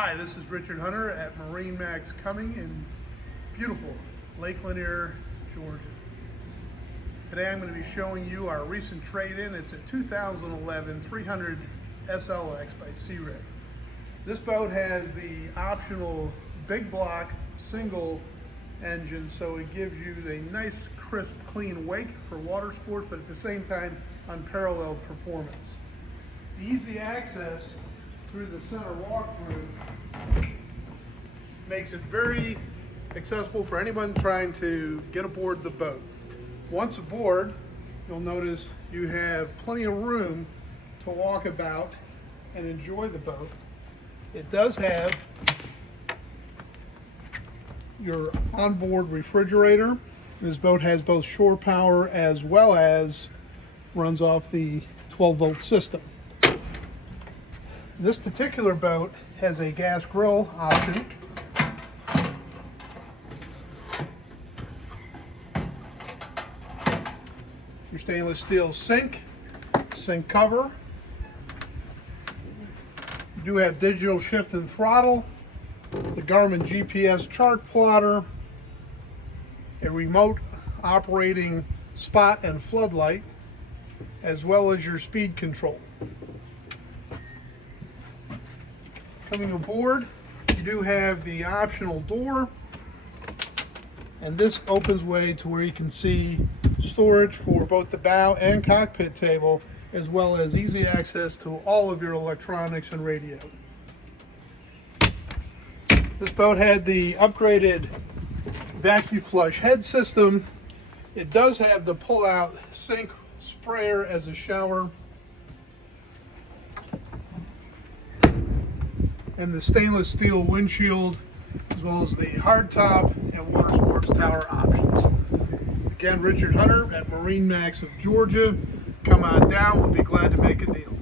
Hi, this is Richard Hunter at MarineMax Cumming in beautiful Lake Lanier, Georgia. Today I'm going to be showing you our recent trade-in. It's a 2011 300 SLX by Sea Ray. This boat has the optional big block single engine, so it gives you a nice crisp clean wake for water sports, but at the same time unparalleled performance. The easy access through the center walk-through makes it very accessible for anyone trying to get aboard the boat. Once aboard, you'll notice you have plenty of room to walk about and enjoy the boat. It does have your onboard refrigerator. This boat has both shore power as well as runs off the 12-volt system. This particular boat has a gas grill option. Your stainless steel sink cover. You do have digital shift and throttle, the Garmin GPS chart plotter, a remote operating spot and floodlight, as well as your speed control. Coming aboard, you do have the optional door, and this opens way to where you can see storage for both the bow and cockpit table, as well as easy access to all of your electronics and radio. This boat had the upgraded vacuum flush head system. It does have the pull-out sink sprayer as a shower, and the stainless steel windshield, as well as the hardtop and water sports tower options. Again, Richard Hunter at MarineMax of Georgia. Come on down, we'll be glad to make a deal.